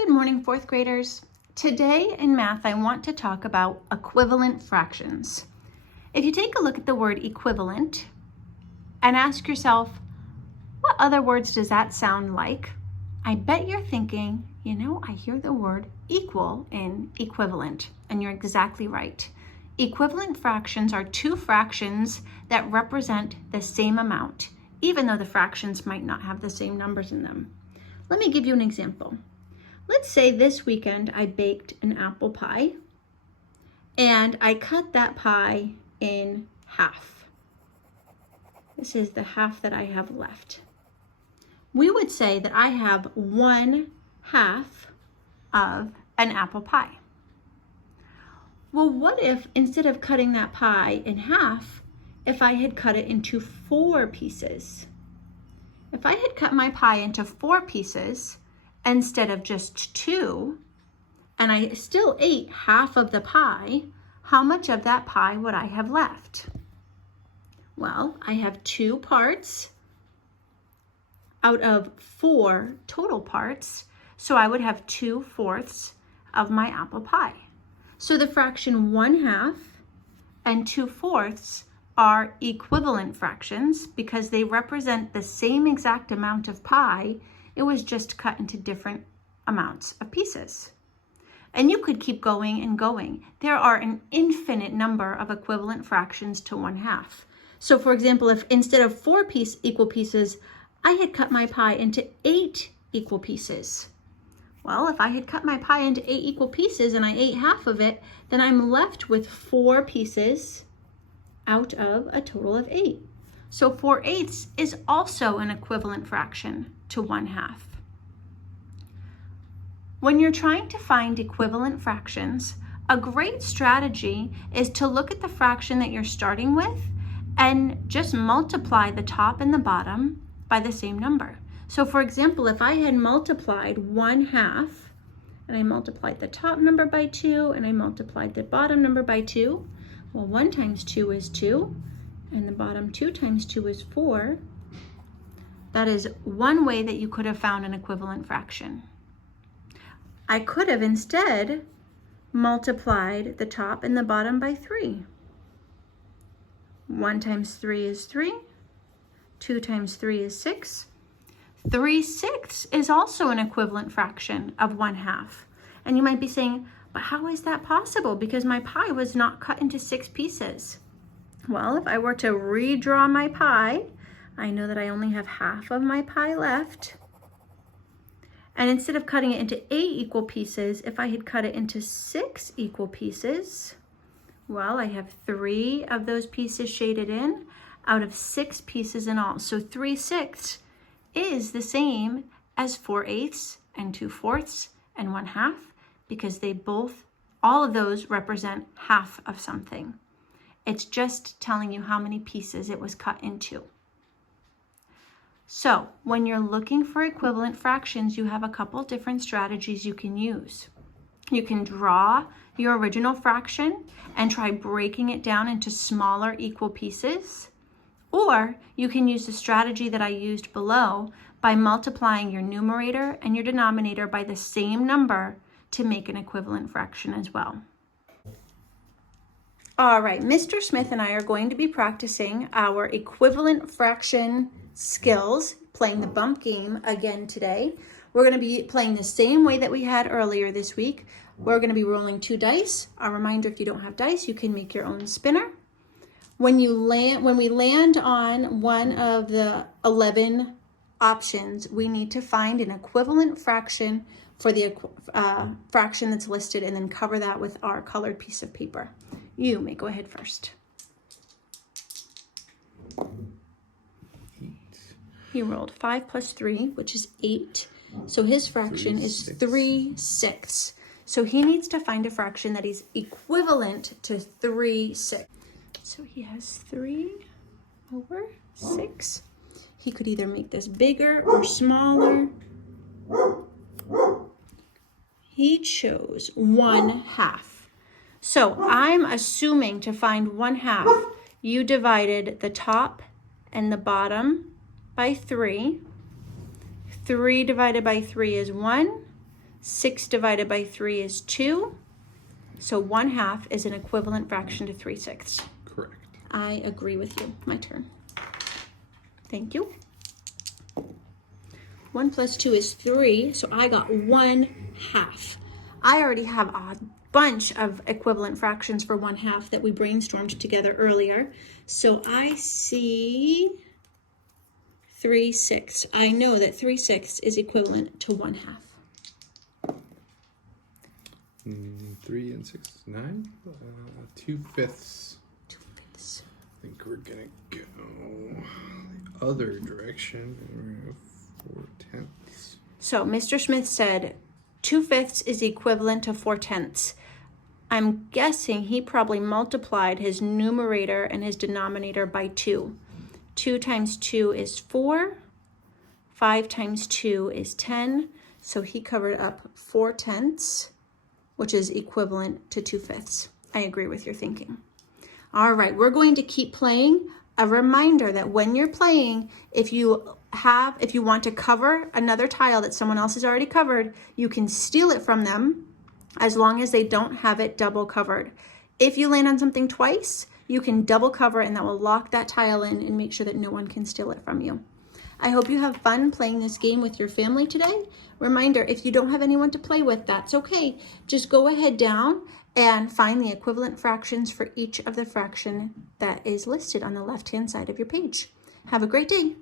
Good morning, fourth graders. Today in math, I want to talk about equivalent fractions. If you take a look at the word equivalent and ask yourself, what other words does that sound like? I bet you're thinking, I hear the word equal in equivalent, and you're exactly right. Equivalent fractions are two fractions that represent the same amount, even though the fractions might not have the same numbers in them. Let me give you an example. Let's say this weekend I baked an apple pie and I cut that pie in half. This is the half that I have left. We would say that I have 1/2 of an apple pie. Well, what if instead of cutting that pie in half, if I had cut it into 4 pieces? If I had cut my pie into 4 pieces, instead of just 2, and I still ate half of the pie, how much of that pie would I have left? Well, I have 2 parts out of 4 total parts, so I would have 2/4 of my apple pie. So the fraction 1/2 and 2/4 are equivalent fractions because they represent the same exact amount of pie. It was just cut into different amounts of pieces. And you could keep going and going. There are an infinite number of equivalent fractions to 1/2. So for example, if instead of 4 equal pieces, I had cut my pie into 8 equal pieces. Well, if I had cut my pie into 8 equal pieces and I ate half of it, then I'm left with 4 pieces out of a total of 8. So 4/8 is also an equivalent fraction to 1/2. When you're trying to find equivalent fractions, a great strategy is to look at the fraction that you're starting with and just multiply the top and the bottom by the same number. So for example, if I had multiplied 1/2 and I multiplied the top number by 2 and I multiplied the bottom number by 2, well, 1 times 2 is 2 and the bottom 2 times 2 is 4. That is one way that you could have found an equivalent fraction. I could have instead multiplied the top and the bottom by 3. 1 times 3 is 3. 2 times 3 is 6. 3/6 is also an equivalent fraction of 1/2. And you might be saying, but how is that possible? Because my pie was not cut into 6 pieces. Well, if I were to redraw my pie, I know that I only have half of my pie left. And instead of cutting it into 8 equal pieces, if I had cut it into 6 equal pieces, well, I have 3 of those pieces shaded in out of 6 pieces in all. So 3/6 is the same as 4/8 and 2/4 and 1/2 because all of those represent half of something. It's just telling you how many pieces it was cut into. So when you're looking for equivalent fractions, you have a couple different strategies you can use. You can draw your original fraction and try breaking it down into smaller equal pieces, or you can use the strategy that I used below by multiplying your numerator and your denominator by the same number to make an equivalent fraction as well. All right, Mr. Smith and I are going to be practicing our equivalent fraction skills, playing the bump game again today. We're going to be playing the same way that we had earlier this week. We're going to be rolling 2 dice. A reminder, if you don't have dice, you can make your own spinner. When we land on one of the 11 options, we need to find an equivalent fraction for the fraction that's listed and then cover that with our colored piece of paper. You may go ahead first. 8. He rolled 5 plus 3, which is 8. So his fraction is 3/6. So he needs to find a fraction that is equivalent to 3/6. So he has 3/6. He could either make this bigger or smaller. He chose 1/2. So I'm assuming to find 1/2, you divided the top and the bottom by 3. 3 divided by 3 is 1. 6 divided by 3 is 2. So 1/2 is an equivalent fraction to 3/6. Correct. I agree with you. My turn. Thank you. 1 plus 2 is 3, so I got 1/2. I already have a bunch of equivalent fractions for 1/2 that we brainstormed together earlier. So I see 3/6. I know that 3/6 is equivalent to 1/2. 3 and 6 is 9. 2/5. 2/5. I think we're gonna go the other direction. And we're gonna have 4/10. So Mr. Smith said 2/5 is equivalent to 4/10. I'm guessing he probably multiplied his numerator and his denominator by 2. 2 times 2 is 4. 5 times 2 is 10. So he covered up 4/10, which is equivalent to 2/5. I agree with your thinking. All right, we're going to keep playing. A reminder that when you're playing, if you want to cover another tile that someone else has already covered, you can steal it from them as long as they don't have it double covered. If you land on something twice, you can double cover and that will lock that tile in and make sure that no one can steal it from you. I hope you have fun playing this game with your family today. Reminder, if you don't have anyone to play with, that's okay. Just go ahead down and find the equivalent fractions for each of the fraction that is listed on the left-hand side of your page. Have a great day.